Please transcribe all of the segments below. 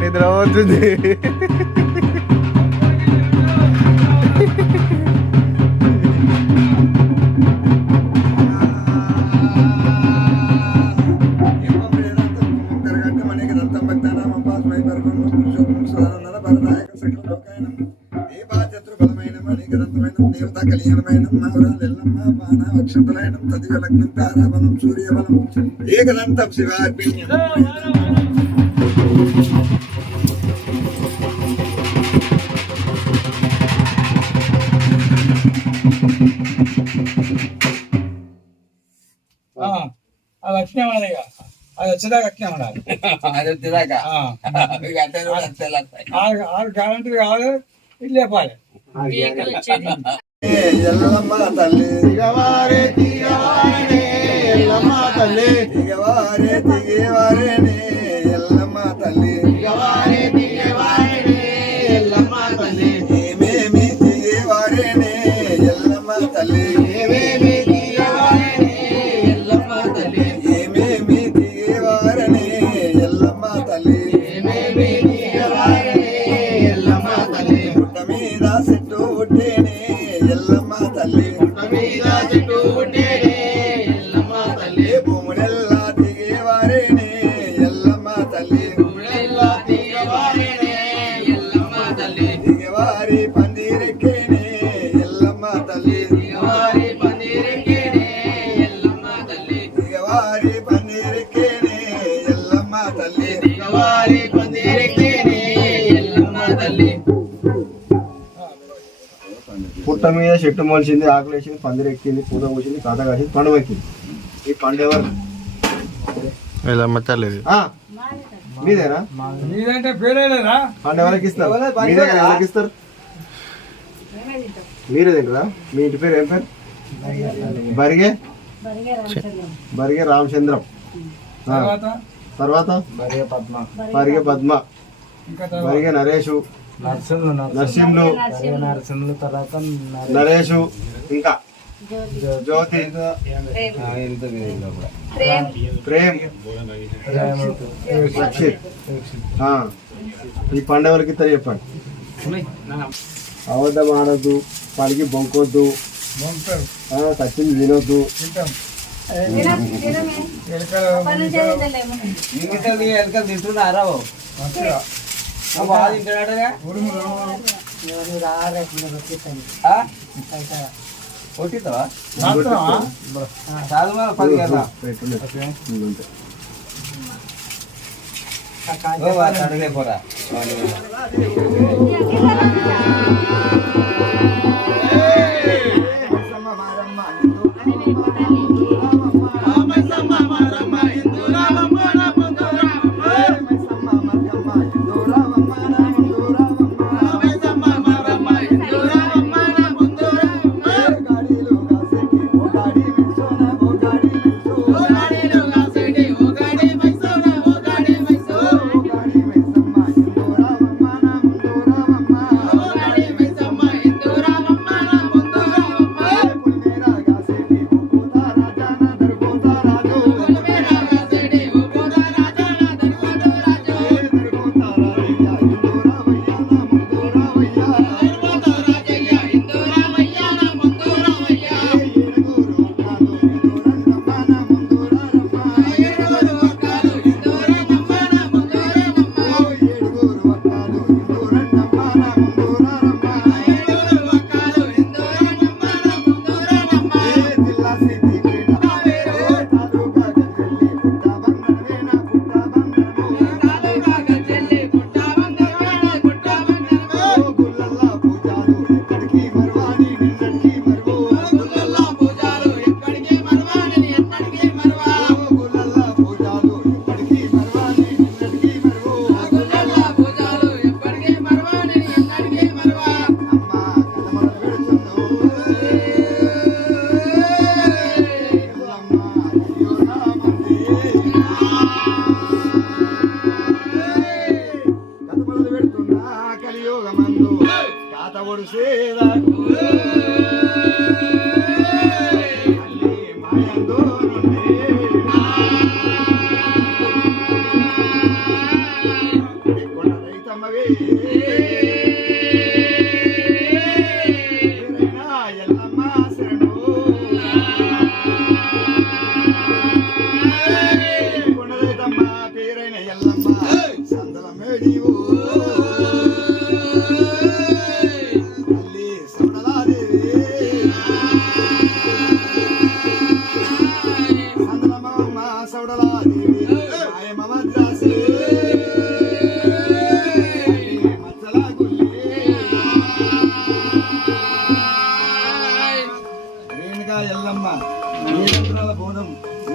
నిద్ర పోతుంది. కళ్యాణమైన నవరాలెల్లమ్మ బాణ అక్షంతలైన తదివ లగ్నం తారాబలం సూర్యబలం ఏకదంతం శివార్పిణ్యం. అది వచ్చినా ఉండాలి, అది వచ్చేదాకా వచ్చినా ఉండాలి. అది వచ్చేదాకా 6 గ్యారంటీ కావాలి, ఇది లేపాలి. ఎల్లమ్మ తల్లి దిగవారే దిగవారే ఎల్లమ్మ తల్లి దిగవారే దిగవారేనే ఎల్లమ్మ తల్లి దిగవారే దిగవారేనే ఎల్లమ్మ తల్లి ఏమేమి దిగవారేనే ఎల్లమ్మ తల్లి ఏమేమి దిగవారేనే ఎల్లమ్మ తల్లి ఏమేమి దిగవారనే ఎల్లమ్మ తల్లి ఏమేమి దిగవారనే ఎల్లమ్మ తల్లి పుట్ట మీద చెట్టు పుట్టేనే ఎల్లమ్మ తల్లి పుట్ట మీద చెట్టు పుట్టేనే ఎల్లమ్మ తల్లి భూముడెల్ల పందిరెక్కేనే ఎల్లమ్మ తల్లి దిగవారి పందిరెక్కేనే ఎల్లమ్మ తల్లి. పుట్ట మీద చెట్టు మొలిచింది, ఆకులు వేసింది, పందిరెక్కింది, పూత పూసింది, కథ కాసింది, పండు ఎక్కింది. ఈ పండు ఎవరు? మీదేనా? మీదంటే పేరేనా? పండు ఎవరికి ఇస్తారు? మీదే కదా, ఎవరికి ఇస్తారు? మీరే తింటారా? మీ ఇంటి పేరు ఏం పేరు? బరిగే రామచంద్రం. తర్వాత బరిగే పద్మ, బరిగే నరేషు, నరసింహులు, నరేషు, ఇంకా జ్యోతి, ప్రేమ్, రక్షిత్. ఈ పండుగలకి ఇద్దరు చెప్పండి. అబద్ధం ఆడద్దు, పలికి బొంకొద్దు, కచ్చింది తినొద్దు. ఎలకలు తింటున్నారా? బాగా తింటాడగా. కొట్టిస్తావా? చాలు 10 కదా. అడగలేపోరా.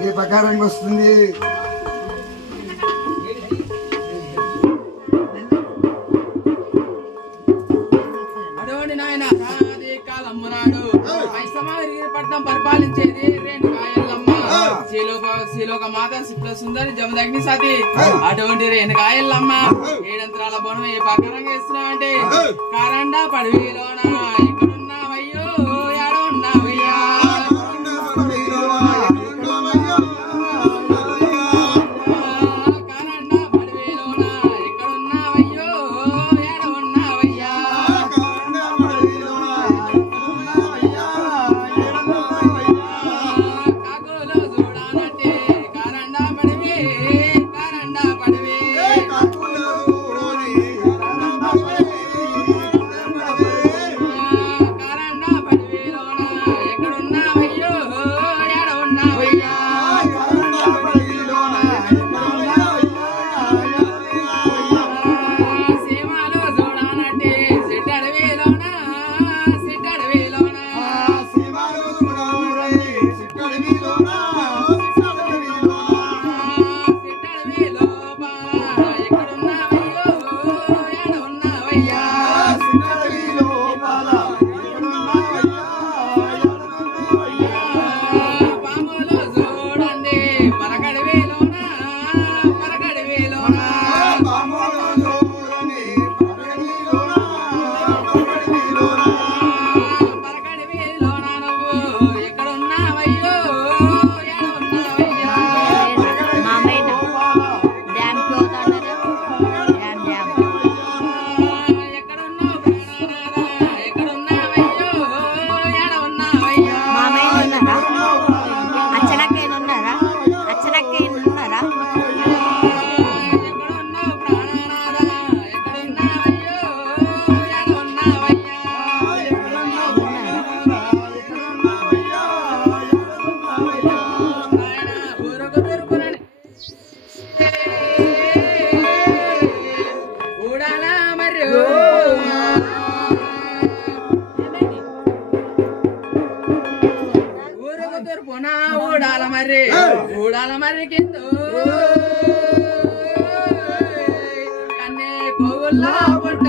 ఈ ప్రకారంగా వస్తుంది. అటువంటి నాయన కాలమ్మనాడు పట్నం పరిపాలించేది రేణుకా ఎల్లమ్మ, శ్రీలోక మాత శిప్ల సుందరి జమదగ్ని సతి. అటువంటి రేణుకా ఎల్లమ్మ ఏడంతరాల బోనం ఏ ప్రకారంగా ఇస్తున్నామంటే కారండా పడవిలోన ఎక్కడున్నావయ్యో ఏడున్నావయ్యా, కారండా పడవిలోన ఎక్కడున్నావయ్యో ఏడున్నావయ్యా, కాకులో చూడాలంటే కారండా పడవి, కారండా పడవి. ఊడాల మరి కిందో కన్నే కోగుల్లా పుట్ట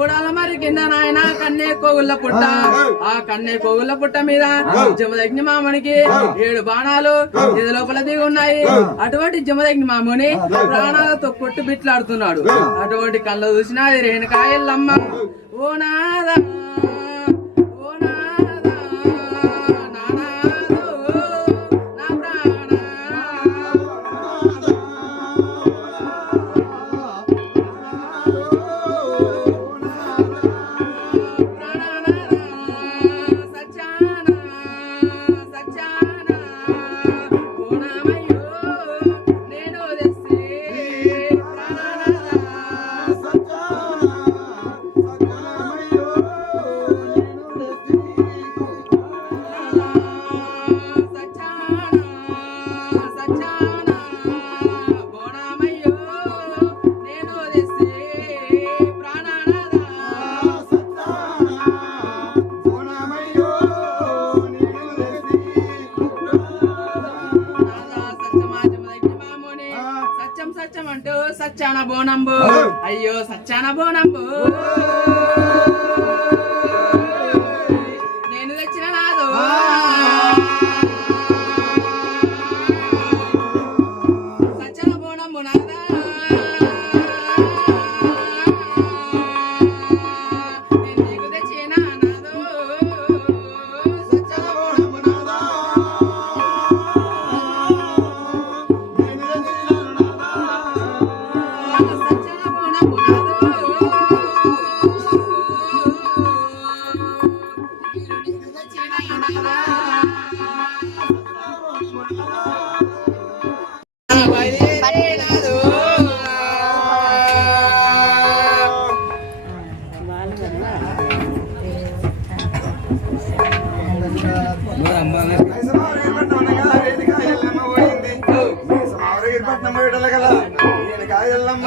ఊడాల మరి కింద నాయన కన్నే కోగుళ్ళ పుట్ట ఆ కన్నే కోగుళ్ళ పుట్ట మీద జమదగ్ని మామనికి 7 బాణాలు ఇది లోపల దిగి ఉన్నాయి. అటువంటి జమదగ్ని మాముని ప్రాణాలతో కొట్టు బిట్లాడుతున్నాడు. అటువంటి కళ్ళు చూసినా అది రేణుకాయల్లమ్మ ఓ నాదా ఓ నాదా నానాదో నా ప్రాణ సత్యం అంటూ సచ్చాన బోనంబు అయ్యో సచ్చాన బోనంబు నేను తెచ్చిన నాదో సచ్చాన బోనంబు నాదా నేను నీకు తెచ్చిన నాదో సచ్చాన బోనంబు నాదా రేణుకాయల్లమ్మ